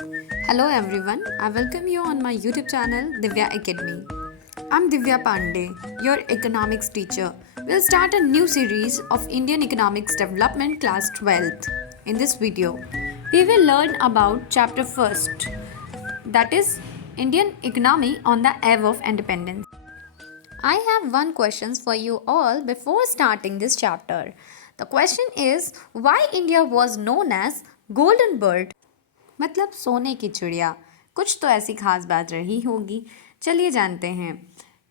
Hello everyone, I welcome you on my YouTube channel Divya Academy. I'm Divya Pandey, your economics teacher. We'll start a new series of Indian Economics Development Class 12th. In this video, we will learn about chapter 1st, that is Indian economy on the eve of independence. I have one question for you all before starting this chapter. The question is why India was known as Golden Bird, मतलब सोने की चिड़िया। कुछ तो ऐसी खास बात रही होगी। चलिए जानते हैं।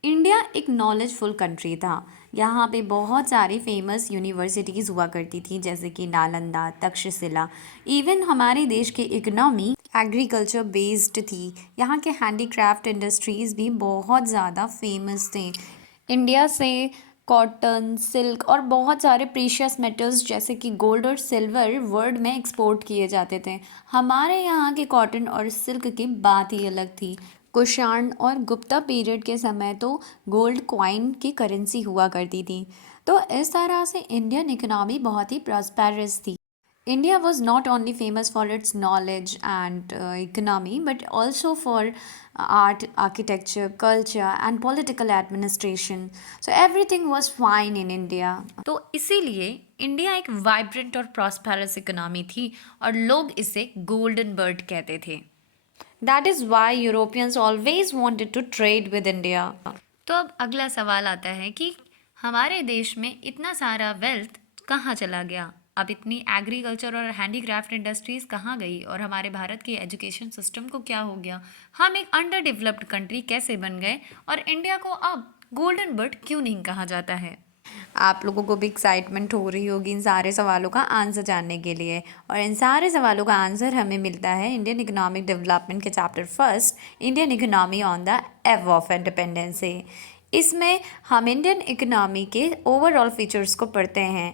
इंडिया एक नॉलेजफुल कंट्री था। यहाँ पे बहुत सारी फेमस यूनिवर्सिटीज़ हुआ करती थी जैसे कि नालंदा, तक्षशिला। इवन हमारे देश की इकोनॉमी एग्रीकल्चर बेस्ड थी। यहाँ के हैंडीक्राफ्ट इंडस्ट्रीज़ भी बहुत ज़्यादा फेमस थे। इंडिया से कॉटन, सिल्क और बहुत सारे प्रीशियस मेटल्स जैसे कि गोल्ड और सिल्वर वर्ल्ड में एक्सपोर्ट किए जाते थे। हमारे यहाँ के कॉटन और सिल्क की बात ही अलग थी। कुषाण और गुप्ता पीरियड के समय तो गोल्ड कॉइन की करेंसी हुआ करती थी। तो इस तरह से इंडियन इकोनॉमी बहुत ही प्रॉस्पेरस थी। India was not only famous for its knowledge and economy, but also for art, architecture, culture, and political administration. So everything was fine in India. तो इसीलिए इंडिया एक वाइब्रेंट और प्रॉस्पेरस इकोनॉमी थी और लोग इसे गोल्डन बर्ड कहते थे. That is why Europeans always wanted to trade with India. तो अब अगला सवाल आता है कि हमारे देश में इतना सारा वेल्थ कहाँ चला गया. अब इतनी एग्रीकल्चर और हैंडीक्राफ्ट इंडस्ट्रीज़ कहाँ गई और हमारे भारत के एजुकेशन सिस्टम को क्या हो गया. हम एक अंडर डेवलप्ड कंट्री कैसे बन गए और इंडिया को अब गोल्डन बर्ड क्यों नहीं कहा जाता है. आप लोगों को भी एक्साइटमेंट हो रही होगी इन सारे सवालों का आंसर जानने के लिए. और इन सारे सवालों का आंसर हमें मिलता है इंडियन इकोनॉमिक डेवलपमेंट के chapter first, Indian economy on the above of independence से. इसमें हम इंडियन इकोनॉमी के ओवरऑल फीचर्स को पढ़ते हैं.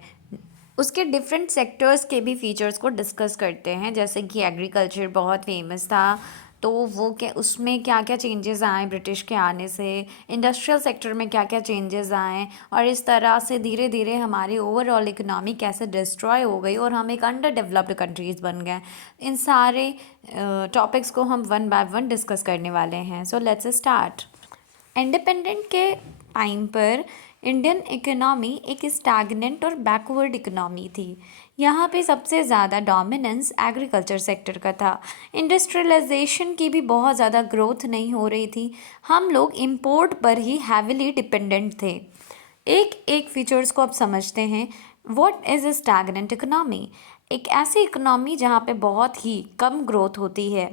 उसके डिफरेंट सेक्टर्स के भी फीचर्स को डिस्कस करते हैं. जैसे कि एग्रीकल्चर बहुत फेमस था, तो वो क्या उसमें क्या क्या चेंजेस आए ब्रिटिश के आने से, इंडस्ट्रियल सेक्टर में क्या क्या चेंजेस आए और इस तरह से धीरे धीरे हमारी ओवरऑल इकोनॉमी कैसे डिस्ट्रॉय हो गई और हम एक अंडर डेवलप्ड कंट्रीज़ बन गए. इन सारे टॉपिक्स को हम वन बाय वन डिस्कस करने वाले हैं. So let's start. इंडिपेंडेंट के टाइम पर इंडियन इकोनॉमी एक स्टैग्नेंट और बैकवर्ड इकोनॉमी थी. यहाँ पे सबसे ज़्यादा डोमिनेंस एग्रीकल्चर सेक्टर का था. इंडस्ट्रियलाइजेशन की भी बहुत ज़्यादा ग्रोथ नहीं हो रही थी. हम लोग इंपोर्ट पर ही हैविली डिपेंडेंट थे. एक एक फीचर्स को अब समझते हैं. What is a stagnant economy? एक ऐसी इकोनॉमी जहाँ पे बहुत ही कम ग्रोथ होती है.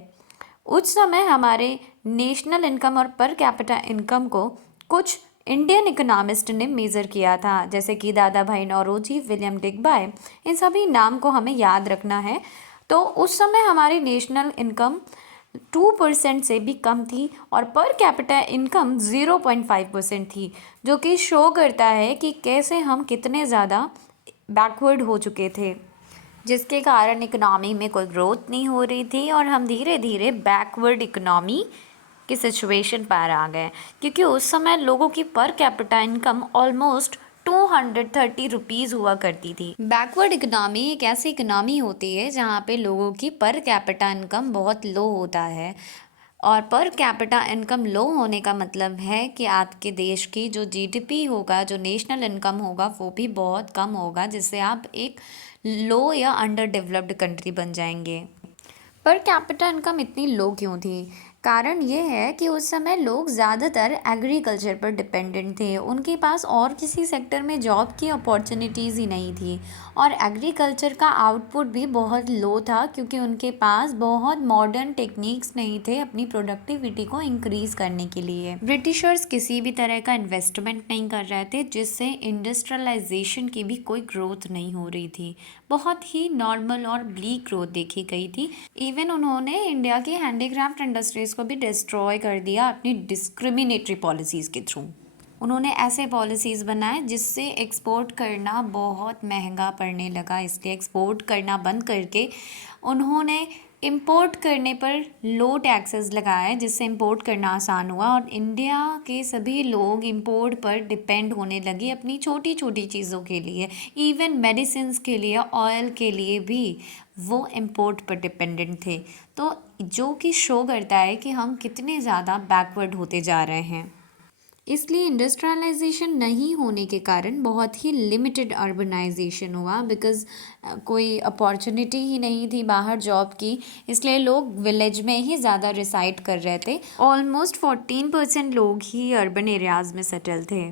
उस समय हमारे नेशनल इनकम और पर कैपिटा इनकम को कुछ इंडियन इकोनॉमिस्ट ने मेज़र किया था जैसे कि दादा भाई नौरोजी, विलियम डिगबाय. इन सभी नाम को हमें याद रखना है. तो उस समय हमारी नेशनल इनकम 2% से भी कम थी और पर कैपिटा इनकम 0.5% थी, जो कि शो करता है कि कैसे हम कितने ज़्यादा बैकवर्ड हो चुके थे, जिसके कारण इकोनॉमी में कोई ग्रोथ नहीं हो रही थी और हम धीरे धीरे बैकवर्ड इकोनॉमी की सिचुएशन पर आ गए. क्योंकि उस समय लोगों की पर कैपिटा इनकम ऑलमोस्ट 230 रुपीज़ हुआ करती थी. बैकवर्ड इकोनॉमी एक ऐसी इकोनॉमी होती है जहाँ पे लोगों की पर कैपिटा इनकम बहुत लो होता है. और पर कैपिटा इनकम लो होने का मतलब है कि आपके देश की जो जीडीपी होगा, जो नेशनल इनकम होगा, वो भी बहुत कम होगा, जिससे आप एक लो या अंडर डेवलप्ड कंट्री बन जाएंगे. पर कैपिटा इनकम इतनी लो क्यों थी? कारण ये है कि उस समय लोग ज़्यादातर एग्रीकल्चर पर डिपेंडेंट थे. उनके पास और किसी सेक्टर में जॉब की अपॉर्चुनिटीज़ ही नहीं थी और एग्रीकल्चर का आउटपुट भी बहुत लो था क्योंकि उनके पास बहुत मॉडर्न टेक्निक्स नहीं थे अपनी प्रोडक्टिविटी को इंक्रीज़ करने के लिए. ब्रिटिशर्स किसी भी तरह का इन्वेस्टमेंट नहीं कर रहे थे, जिससे इंडस्ट्रियलाइजेशन की भी कोई ग्रोथ नहीं हो रही थी. बहुत ही नॉर्मल और ब्लीक ग्रोथ देखी गई थी. इवन उन्होंने इंडिया की हैंडीक्राफ्ट इंडस्ट्रीज़ को भी डिस्ट्रॉय कर दिया अपनी डिस्क्रिमिनेटरी पॉलिसीज़ के थ्रू. उन्होंने ऐसे पॉलिसीज़ बनाए जिससे एक्सपोर्ट करना बहुत महंगा पड़ने लगा. इसलिए एक्सपोर्ट करना बंद करके उन्होंने इंपोर्ट करने पर लो टैक्सेस लगाए, जिससे इंपोर्ट करना आसान हुआ और इंडिया के सभी लोग इंपोर्ट पर डिपेंड होने लगे अपनी छोटी छोटी चीज़ों के लिए. इवन मेडिसिन्स के लिए, ऑयल के लिए भी वो इम्पोर्ट पर डिपेंडेंट थे। तो जो कि शो करता है कि हम कितने ज़्यादा बैकवर्ड होते जा रहे हैं। इसलिए इंडस्ट्रियलाइजेशन नहीं होने के कारण बहुत ही लिमिटेड अर्बनाइजेशन हुआ, बिकॉज़ कोई अपॉर्चुनिटी ही नहीं थी बाहर जॉब की, इसलिए लोग विलेज में ही ज़्यादा रिसाइड कर रहे थे। ऑलमोस्ट 14% लोग ही अर्बन एरियाज़ में सेटल थे।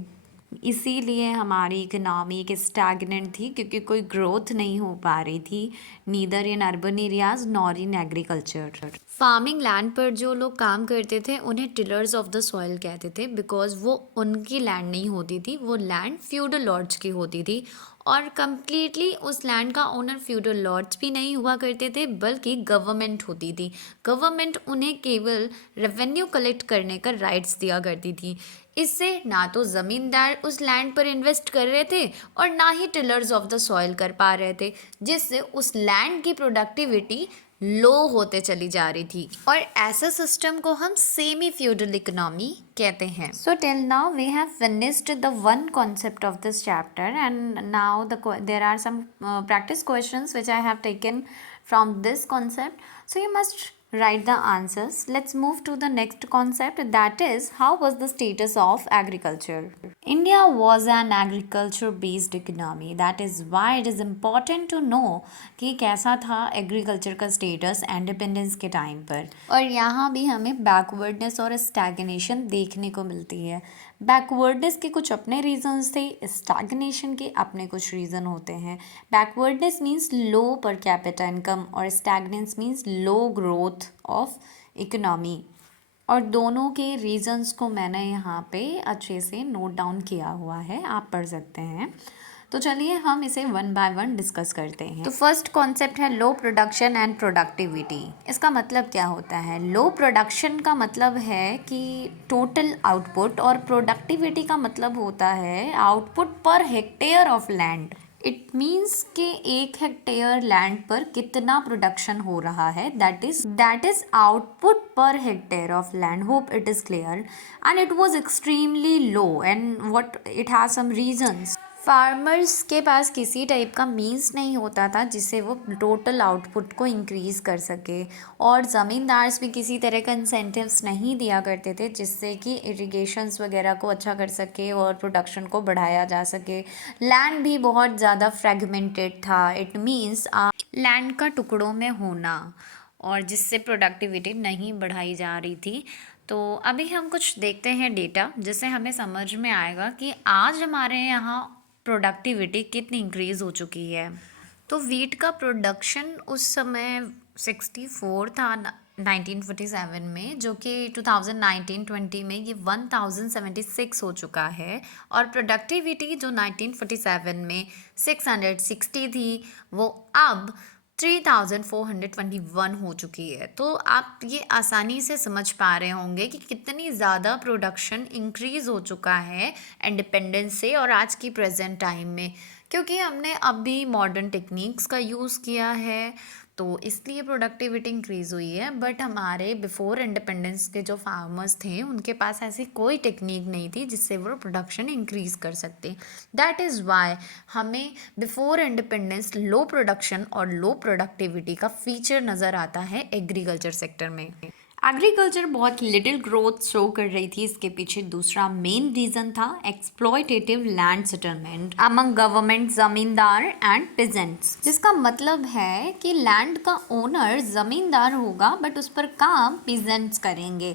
इसीलिए हमारी इकनॉमी एक स्टैगनेंट थी, क्योंकि कोई ग्रोथ नहीं हो पा रही थी, neither in urban areas nor in agriculture. Farming land पर जो लोग काम करते थे उन्हें टिलर्स ऑफ द सॉइल कहते थे, बिकॉज वो उनकी लैंड नहीं होती थी, वो लैंड फ्यूडल लॉर्ड्स की होती थी। और कम्प्लीटली उस लैंड का ओनर फ्यूडल लॉर्ड्स भी नहीं हुआ करते थे, बल्कि गवर्नमेंट होती थी। गवर्नमेंट उन्हें केवल रेवेन्यू कलेक्ट करने का राइट्स दिया करती थी। इससे ना तो ज़मींदार उस लैंड पर इन्वेस्ट कर रहे थे और ना ही टिलर्स ऑफ द सॉइल कर पा रहे थे, जिससे उस लैंड की प्रोडक्टिविटी लो होते चली जा रही थी। और ऐसे सिस्टम को हम सेमी फ्यूडल इकोनॉमी कहते हैं। So till now we have finished the one concept of this chapter, and now there are some practice questions which I have taken from this concept. So you must write the answers. Let's move to the next concept, that is, how was the status of agriculture? India was an agriculture based economy. That is why it is important to know कि कैसा था agriculture का status independence के time पर। और यहाँ भी हमें बैकवर्डनेस और स्टैग्नेशन देखने को मिलती है। बैकवर्डनेस के कुछ अपने रीजंस थे, स्टैग्नेशन के अपने कुछ रीज़न होते हैं। बैकवर्डनेस मीन्स लो पर कैपिटा इनकम और stagnance means low growth of economy. और दोनों के रीजंस को मैंने यहाँ पे अच्छे से नोट डाउन किया हुआ है, आप पढ़ सकते हैं। तो चलिए हम इसे वन बाय वन डिस्कस करते हैं। तो फर्स्ट कॉन्सेप्ट है लो प्रोडक्शन एंड प्रोडक्टिविटी। इसका मतलब क्या होता है? लो प्रोडक्शन का मतलब है कि टोटल आउटपुट, और प्रोडक्टिविटी का मतलब होता है आउटपुट पर hectare of land. It means कि 1 हेक्टेयर लैंड पर कितना प्रोडक्शन हो रहा है, दैट इज आउटपुट पर hectare of land. Hope it is clear. And it was extremely low, and what it has some reasons. Farmers के पास किसी टाइप का मीन्स नहीं होता था जिससे वो टोटल आउटपुट को इंक्रीज़ कर सके, और ज़मींदार्स भी किसी तरह का इंसेंटिव्स नहीं दिया करते थे जिससे कि इरिगेशंस वगैरह को अच्छा कर सके और प्रोडक्शन को बढ़ाया जा सके। लैंड भी बहुत ज़्यादा फ्रेगमेंटेड था। इट मीन्स लैंड का टुकड़ों में होना, और जिससे प्रोडक्टिविटी नहीं बढ़ाई जा रही थी। तो अभी हम कुछ देखते हैं डेटा, जिससे हमें समझ में आएगा कि आज हमारे यहाँ प्रोडक्टिविटी कितनी इंक्रीज़ हो चुकी है। तो वीट का प्रोडक्शन उस समय 64 था 1947 में, जो कि 2019-20 में ये 1076 हो चुका है। और प्रोडक्टिविटी जो 1947 में 660 थी, वो अब 3421 हो चुकी है। तो आप ये आसानी से समझ पा रहे होंगे कि कितनी ज़्यादा प्रोडक्शन इंक्रीज़ हो चुका है इंडिपेंडेंस से और आज की प्रेजेंट टाइम में, क्योंकि हमने अभी मॉडर्न टेक्निक्स का यूज़ किया है, तो इसलिए प्रोडक्टिविटी इंक्रीज़ हुई है। बट हमारे बिफोर इंडिपेंडेंस के जो फार्मर्स थे उनके पास ऐसी कोई टेक्निक नहीं थी जिससे वो प्रोडक्शन इंक्रीज़ कर सकते। दैट इज़ वाई हमें बिफोर इंडिपेंडेंस लो प्रोडक्शन और लो प्रोडक्टिविटी का फीचर नज़र आता है एग्रीकल्चर सेक्टर में। एग्रीकल्चर बहुत लिटिल ग्रोथ शो कर रही थी। इसके पीछे दूसरा मेन रीज़न था exploitative land settlement among government, ज़मींदार एंड पेजेंट्स, जिसका मतलब है कि लैंड का ओनर ज़मींदार होगा बट उस पर काम पेजेंट्स करेंगे।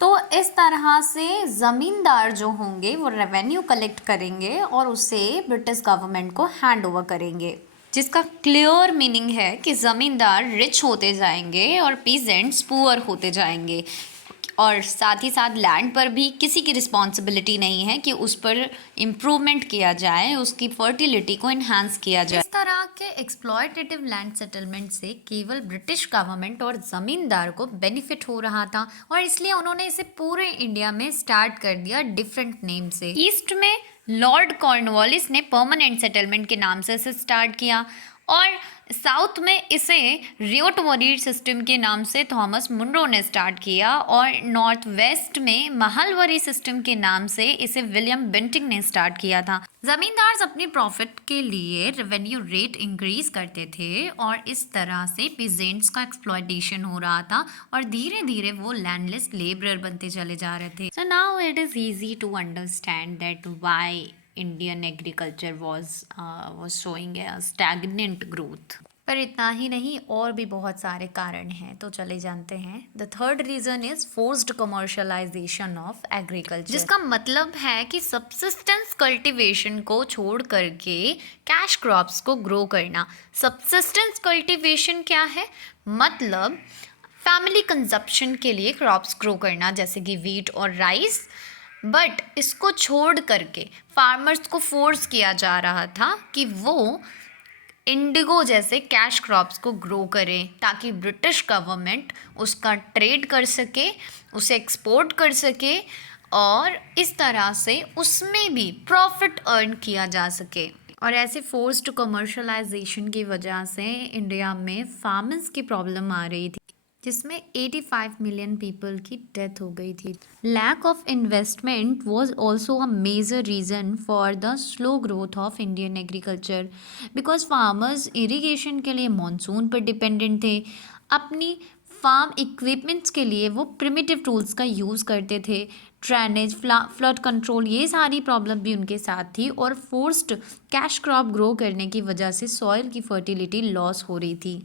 तो इस तरह से ज़मींदार जो होंगे वो रेवेन्यू कलेक्ट करेंगे और उसे ब्रिटिश गवर्नमेंट को हैंड ओवर करेंगे, जिसका क्लियर मीनिंग है कि ज़मींदार रिच होते जाएंगे और पीजेंट्स पुअर होते जाएंगे। और साथ ही साथ लैंड पर भी किसी की रिस्पॉन्सिबिलिटी नहीं है कि उस पर इम्प्रूवमेंट किया जाए, उसकी फर्टिलिटी को इन्हांस किया जाए। इस तरह के एक्सप्लॉयटेटिव लैंड सेटलमेंट से केवल ब्रिटिश गवर्नमेंट और ज़मींदार को बेनिफिट हो रहा था, और इसलिए उन्होंने इसे पूरे इंडिया में स्टार्ट कर दिया डिफरेंट नेम से। ईस्ट में लॉर्ड कॉर्नवालिस ने परमानेंट सेटलमेंट के नाम से इसे स्टार्ट किया, और साउथ में इसे रियोट वॉरियर सिस्टम के नाम से थॉमस मुनरो ने स्टार्ट किया और नॉर्थ वेस्ट में महलवरी सिस्टम के नाम से इसे विलियम बेंटिंग ने स्टार्ट किया था। जमींदार अपनी प्रॉफिट के लिए रेवेन्यू रेट इंक्रीज करते थे और इस तरह से पीजेंट्स का एक्सप्लॉयटेशन हो रहा था और धीरे धीरे वो लैंडलेस लेबरर बनते चले जा रहे थे। So now it is easy to understand that why Indian agriculture was showing a stagnant growth। पर इतना ही नहीं, और भी बहुत सारे कारण हैं, तो चले जानते हैं। The third reason is forced commercialization of agriculture, जिसका मतलब है कि सबसिस्टेंस कल्टीवेशन को छोड़ करके कैश क्रॉप्स को ग्रो करना। सबसिस्टेंस कल्टीवेशन क्या है? मतलब फैमिली कंजप्शन के लिए क्रॉप्स ग्रो करना, जैसे कि वीट और राइस। बट इसको छोड़ करके फार्मर्स को फोर्स किया जा रहा था कि वो इंडिगो जैसे कैश क्रॉप्स को ग्रो करें ताकि ब्रिटिश गवर्नमेंट उसका ट्रेड कर सके, उसे एक्सपोर्ट कर सके और इस तरह से उसमें भी प्रॉफिट अर्न किया जा सके। और ऐसे फोर्स्ड कमर्शलाइजेशन की वजह से इंडिया में फार्मर्स की प्रॉब्लम आ रही थी, जिसमें 85 मिलियन पीपल की डेथ हो गई थी। Lack of investment was also a major reason for the slow growth of Indian agriculture, because farmers irrigation के लिए मानसून पर डिपेंडेंट थे। अपनी फार्म इक्विपमेंट्स के लिए वो प्रिमिटिव टूल्स का यूज़ करते थे। ड्रेनेज, फ्लड कंट्रोल, ये सारी प्रॉब्लम भी उनके साथ थी और फोर्स्ड कैश क्रॉप ग्रो करने की वजह से सॉइल की फर्टिलिटी लॉस हो रही थी।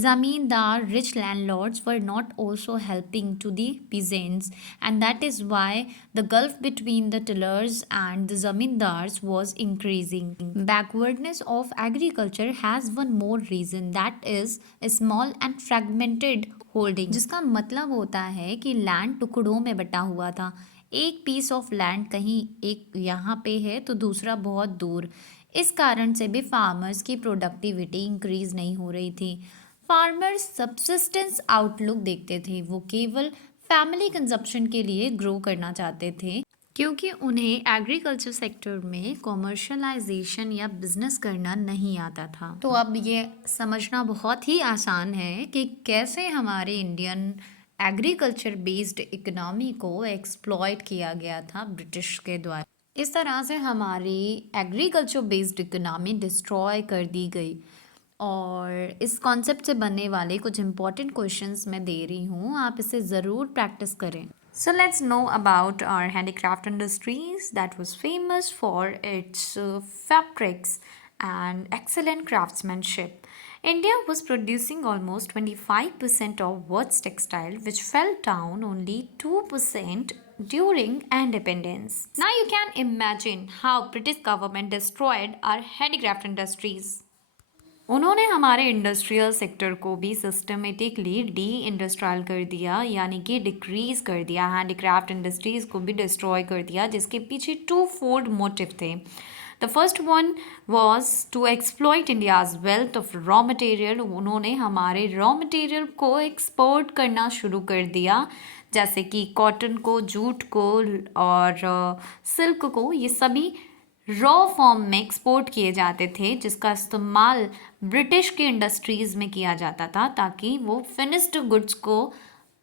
Zamindar, rich landlords, were not also helping to the peasants, and that is why the gulf between the tillers and the zamindars was increasing. Backwardness of agriculture has one more reason, that is small and fragmented holding, जिसका मतलब होता है कि land टुकड़ों में बटा हुआ था। एक पीस ऑफ लैंड कहीं एक यहाँ पे है तो दूसरा बहुत दूर। इस कारण से भी फार्मर्स की प्रोडक्टिविटी इंक्रीज नहीं हो रही थी। फार्मर्स सब्सिस्टेंस आउटलुक देखते थे, वो केवल फैमिली कंजप्शन के लिए ग्रो करना चाहते थे, क्योंकि उन्हें एग्रीकल्चर सेक्टर में कॉमर्शलाइजेशन या बिजनेस करना नहीं आता था। तो अब ये समझना बहुत ही आसान है कि कैसे हमारे इंडियन एग्रीकल्चर बेस्ड इकोनॉमी को एक्सप्लॉयट किया गया था ब्रिटिश के द्वारा। इस तरह से हमारी एग्रीकल्चर बेस्ड इकोनॉमी डिस्ट्रॉय कर दी गई। और इस कॉन्सेप्ट से बनने वाले कुछ इंपॉर्टेंट क्वेश्चंस मैं दे रही हूँ, आप इसे ज़रूर प्रैक्टिस करें। So let's know about our handicraft industries that was famous for its fabrics and excellent craftsmanship. India was producing almost 25% of world's textile, which fell down only 2% during independence. Now you can imagine how British government destroyed our handicraft industries. उन्होंने हमारे industrial sector को भी systematically D industrial कर दिया, यानी कि decrease कर दिया। हैंडीक्राफ्ट इंडस्ट्रीज़ को भी डिस्ट्रॉय कर दिया, जिसके पीछे टू फोल्ड मोटिव थे। The first one was to exploit India's wealth of raw material. उन्होंने हमारे रॉ मटेरियल को एक्सपोर्ट करना शुरू कर दिया, जैसे कि कॉटन को, जूट को और सिल्क को। ये सभी रॉ फॉर्म में एक्सपोर्ट किए जाते थे, जिसका इस्तेमाल ब्रिटिश के इंडस्ट्रीज़ में किया जाता था ताकि वो फिनिश्ड गुड्स को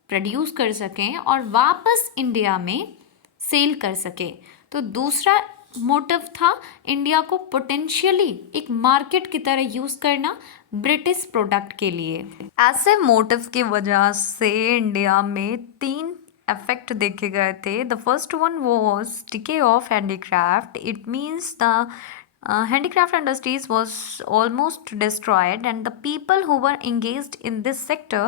प्रोड्यूस कर सकें और वापस इंडिया में सेल कर सकें। तो दूसरा मोटिव था इंडिया को पोटेंशियली एक मार्केट की तरह यूज़ करना ब्रिटिश प्रोडक्ट के लिए। ऐसे मोटिव की वजह से इंडिया में 3 effect देखे गए थे। The first one was decay of handicraft. It means the handicraft industries was almost destroyed and the people who were engaged in this sector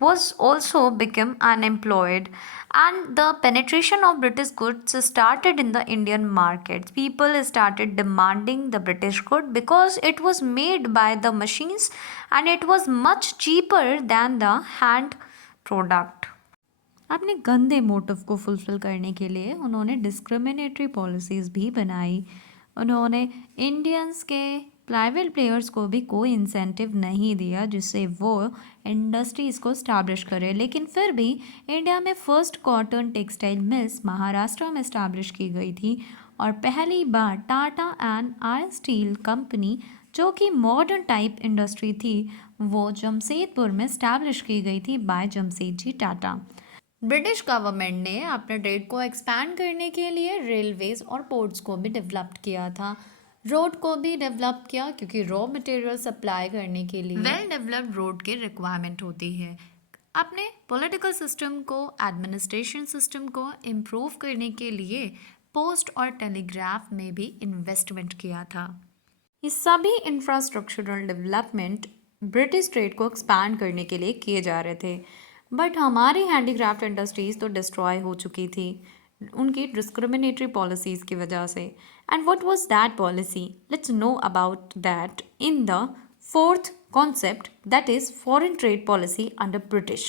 was also become unemployed, and the penetration of British goods started in the Indian markets. People started demanding the British good because it was made by the machines and it was much cheaper than the hand product. अपने गंदे motive को fulfil करने के लिए उन्होंने discriminatory policies भी बनाई। उन्होंने इंडियंस के प्राइवेट प्लेयर्स को भी कोई इंसेंटिव नहीं दिया जिससे वो इंडस्ट्रीज़ को इस्टेब्लिश करें। लेकिन फिर भी इंडिया में first cotton textile mills Maharashtra में इस्टेब्लिश की गई थी और पहली बार Tata and I steel company जो कि मॉडर्न टाइप इंडस्ट्री थी, वो जमशेदपुर में स्टैब्लिश की गई थी by Jamsetji Tata. British government ने अपने ट्रेड को एक्सपैंड करने के लिए रेलवेज और पोर्ट्स को भी डेवलप किया था, रोड को भी डेवलप किया, क्योंकि रॉ मटेरियल सप्लाई करने के लिए वेल डेवलप्ड रोड की रिक्वायरमेंट होती है। अपने पॉलिटिकल सिस्टम को, एडमिनिस्ट्रेशन सिस्टम को इम्प्रूव करने के लिए पोस्ट और टेलीग्राफ में भी इन्वेस्टमेंट किया था। ये सभी इंफ्रास्ट्रक्चरल डेवलपमेंट ब्रिटिश ट्रेड को एक्सपैंड करने के लिए किए जा रहे थे, बट हमारी हैंडीक्राफ्ट इंडस्ट्रीज तो डिस्ट्रॉय हो चुकी थी उनकी डिस्क्रिमिनेटरी पॉलिसीज़ की वजह से। And what was that policy? Let's know about that in the fourth concept, that is foreign trade policy under British.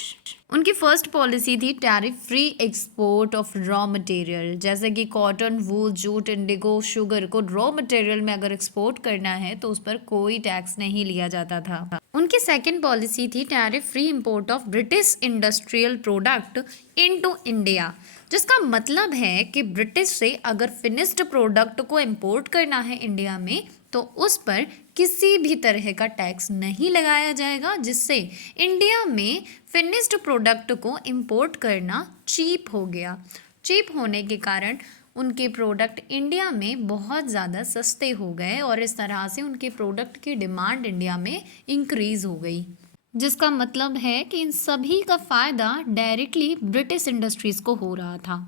उनकी फर्स्ट पॉलिसी थी tariff free export of raw material, जैसे कि कॉटन, वूल, jute, Indigo, sugar को raw material में अगर export करना है तो उस पर कोई टैक्स नहीं लिया जाता था। उनकी सेकेंड पॉलिसी थी tariff free import of British industrial product into India, जिसका मतलब है कि ब्रिटिश से अगर फिनिश्ड प्रोडक्ट को इंपोर्ट करना है इंडिया में तो उस पर किसी भी तरह का टैक्स नहीं लगाया जाएगा, जिससे इंडिया में फिनिश्ड प्रोडक्ट को इंपोर्ट करना चीप हो गया। चीप होने के कारण उनके प्रोडक्ट इंडिया में बहुत ज़्यादा सस्ते हो गए और इस तरह से उनके प्रोडक्ट की डिमांड इंडिया में इंक्रीज़ हो गई, जिसका मतलब है कि इन सभी का फ़ायदा डायरेक्टली ब्रिटिश इंडस्ट्रीज़ को हो रहा था।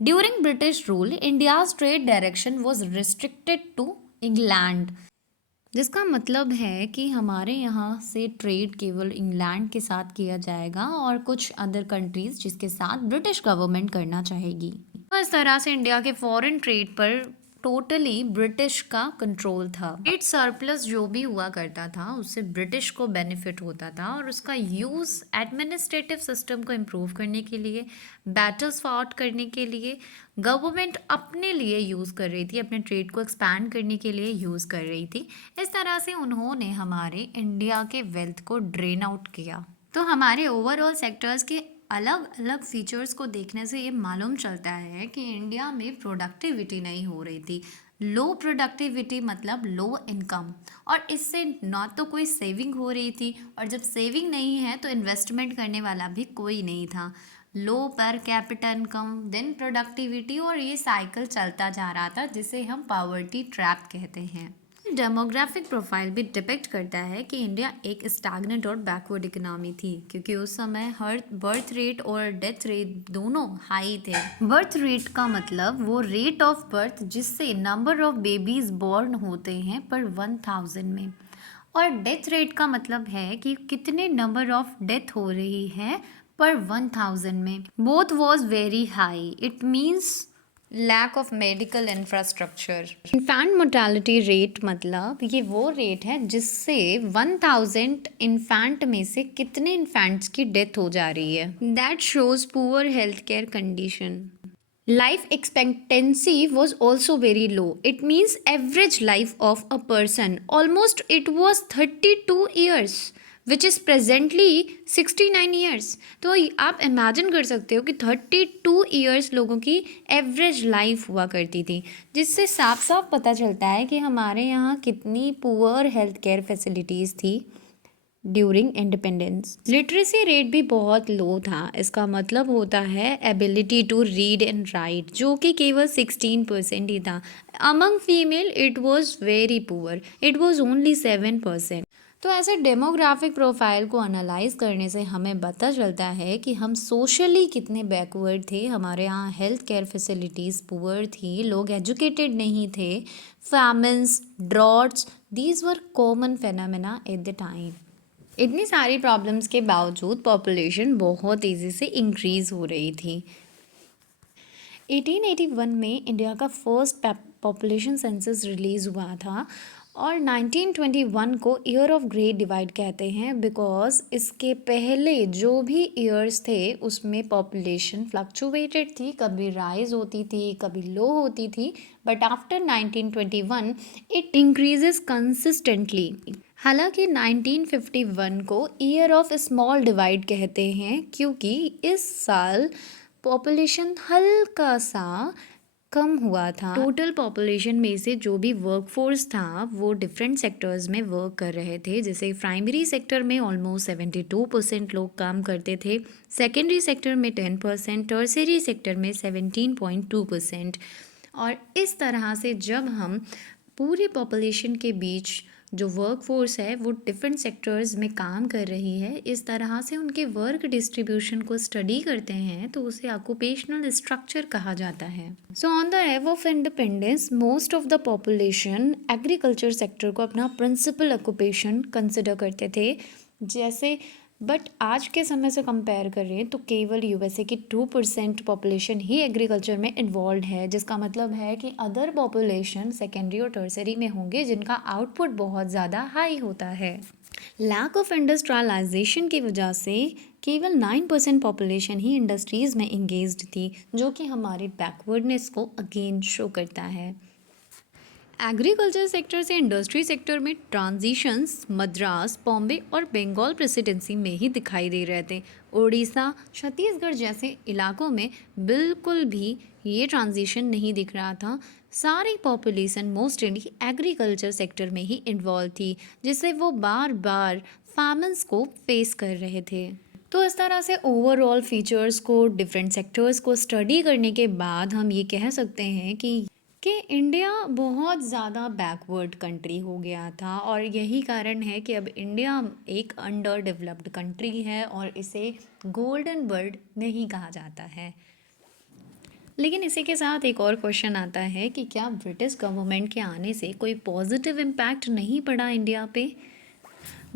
During British rule, India's trade direction was restricted to England, जिसका मतलब है कि हमारे यहाँ से ट्रेड केवल इंग्लैंड के साथ किया जाएगा और कुछ अदर कंट्रीज़ जिसके साथ ब्रिटिश गवर्नमेंट करना चाहेगी। तो इस तरह से इंडिया के फॉरेन ट्रेड पर टोटली ब्रिटिश का कंट्रोल था। ट्रेड सरप्लस जो भी हुआ करता था उससे ब्रिटिश को बेनिफिट होता था और उसका यूज़ एडमिनिस्ट्रेटिव सिस्टम को इम्प्रूव करने के लिए, बैटल्स फाउट करने के लिए गवर्नमेंट अपने लिए यूज़ कर रही थी, अपने ट्रेड को एक्सपैंड करने के लिए यूज़ कर रही थी। इस तरह से उन्होंने हमारे इंडिया के वेल्थ को ड्रेन आउट किया। तो हमारे ओवरऑल सेक्टर्स के अलग अलग फीचर्स को देखने से ये मालूम चलता है कि इंडिया में प्रोडक्टिविटी नहीं हो रही थी। लो प्रोडक्टिविटी मतलब लो इनकम, और इससे ना तो कोई सेविंग हो रही थी, और जब सेविंग नहीं है तो इन्वेस्टमेंट करने वाला भी कोई नहीं था। लो पर कैपिटल इनकम, देन प्रोडक्टिविटी, और ये साइकिल चलता जा रहा था जिसे हम पॉवर्टी ट्रैप कहते हैं। डेमोग्राफिक प्रोफाइल भी डिपेक्ट करता है कि इंडिया एक स्टैग्नेंट और बैकवर्ड इकोनॉमी थी, क्योंकि उस समय हर बर्थ रेट और डेथ रेट दोनों हाई थे। बर्थ रेट का मतलब वो रेट ऑफ बर्थ जिससे नंबर ऑफ बेबीज बॉर्न होते हैं पर 1000 में, और डेथ रेट का मतलब है कि कितने नंबर ऑफ डेथ हो रही है पर 1000 में। Both was very high, it means lack of medical infrastructure. Infant mortality rate मतलब ये वो रेट है जिससे 1000 इन्फेंट में से कितने इन्फेंट्स की डेथ हो जा रही है। That shows poor health care condition. Life expectancy was also very low. It means average life of a person. Almost it was 32 years. Which is presently 69 years. तो आप इमेजिन कर सकते हो कि 32 ईयर्स लोगों की एवरेज लाइफ हुआ करती थी, जिससे साफ साफ पता चलता है कि हमारे यहाँ कितनी पुअर हेल्थ केयर फैसिलिटीज़ थी ड्यूरिंग इंडिपेंडेंस। लिटरेसी रेट भी बहुत लो था। इसका मतलब होता है ability to read and write, जो कि केवल 16% ही था। Among female it was very poor, it was only 7%। तो ऐसे डेमोग्राफिक प्रोफाइल को एनालाइज करने से हमें पता चलता है कि हम सोशली कितने बैकवर्ड थे। हमारे यहाँ हेल्थ केयर फैसिलिटीज़ पुअर थी, लोग एजुकेटेड नहीं थे, famines, droughts, these were common phenomena at the time. इतनी सारी प्रॉब्लम्स के बावजूद पॉपुलेशन बहुत तेज़ी से इंक्रीज़ हो रही थी। 1881 में इंडिया का फर्स्ट पॉपुलेशन सेंसस रिलीज़ हुआ था और 1921 को ईयर ऑफ ग्रेट डिवाइड कहते हैं, बिकॉज इसके पहले जो भी ईयर्स थे उसमें पॉपुलेशन फ्लक्चुएटेड थी, कभी राइज होती थी कभी लो होती थी, but after 1921 it increases consistently. हालांकि 1951 को ईयर ऑफ स्मॉल डिवाइड कहते हैं, क्योंकि इस साल पॉपुलेशन हल्का सा कम हुआ था। टोटल पॉपुलेशन में से जो भी वर्कफोर्स था वो डिफरेंट सेक्टर्स में वर्क कर रहे थे। जैसे प्राइमरी सेक्टर में ऑलमोस्ट 72% लोग काम करते थे, सेकेंडरी सेक्टर में 10%, टर्सरी सेक्टर में 17.2%। और इस तरह से जब हम पूरी पॉपुलेशन के बीच जो वर्कफोर्स है वो डिफरेंट सेक्टर्स में काम कर रही है, इस तरह से उनके वर्क डिस्ट्रीब्यूशन को स्टडी करते हैं तो उसे ऑक्यूपेशनल स्ट्रक्चर कहा जाता है। So on the above of independence most of the population agriculture sector को अपना प्रिंसिपल ऑक्यूपेशन कंसिडर करते थे। जैसे बट आज के समय से कंपेयर करें तो केवल यूएसए की 2% पॉपुलेशन ही एग्रीकल्चर में इन्वॉल्व है, जिसका मतलब है कि अदर पॉपुलेशन सेकेंडरी और टर्सरी में होंगे जिनका आउटपुट बहुत ज़्यादा हाई होता है। लैक ऑफ इंडस्ट्रियलाइजेशन की वजह से केवल 9% पॉपुलेशन ही इंडस्ट्रीज़ में इंगेज्ड थी, जो कि हमारे बैकवर्डनेस को अगेन शो करता है। एग्रीकल्चर सेक्टर से इंडस्ट्री सेक्टर में ट्रांजिशंस मद्रास, बॉम्बे और बंगाल प्रेसिडेंसी में ही दिखाई दे रहे थे। उड़ीसा, छत्तीसगढ़ जैसे इलाकों में बिल्कुल भी ये ट्रांजिशन नहीं दिख रहा था। सारी पॉपुलेशन मोस्टली एग्रीकल्चर सेक्टर में ही इन्वॉल्व थी, जिससे वो बार बार फैमिन्स को फेस कर रहे थे। तो इस तरह से ओवरऑल फीचर्स को, डिफरेंट सेक्टर्स को स्टडी करने के बाद हम ये कह सकते हैं कि इंडिया बहुत ज़्यादा बैकवर्ड कंट्री हो गया था, और यही कारण है कि अब इंडिया एक अंडर डेवलप्ड कंट्री है और इसे गोल्डन वर्ल्ड नहीं कहा जाता है। लेकिन इसी के साथ एक और क्वेश्चन आता है कि क्या ब्रिटिश गवर्नमेंट के आने से कोई पॉजिटिव इम्पैक्ट नहीं पड़ा इंडिया पे?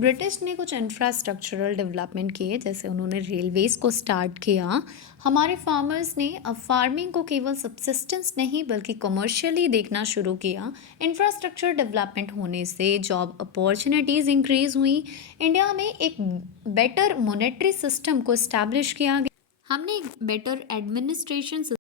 ब्रिटिश ने कुछ इंफ्रास्ट्रक्चरल डेवलपमेंट किए, जैसे उन्होंने रेलवेज़ को स्टार्ट किया। हमारे फार्मर्स ने अब फार्मिंग को केवल सब्सिस्टेंस नहीं बल्कि कमर्शियली देखना शुरू किया। इंफ्रास्ट्रक्चर डेवलपमेंट होने से जॉब अपॉर्चुनिटीज़ इंक्रीज़ हुई। इंडिया में एक बेटर मॉनेटरी सिस्टम को इस्टेब्लिश किया गया। हमने एक बेटर एडमिनिस्ट्रेशन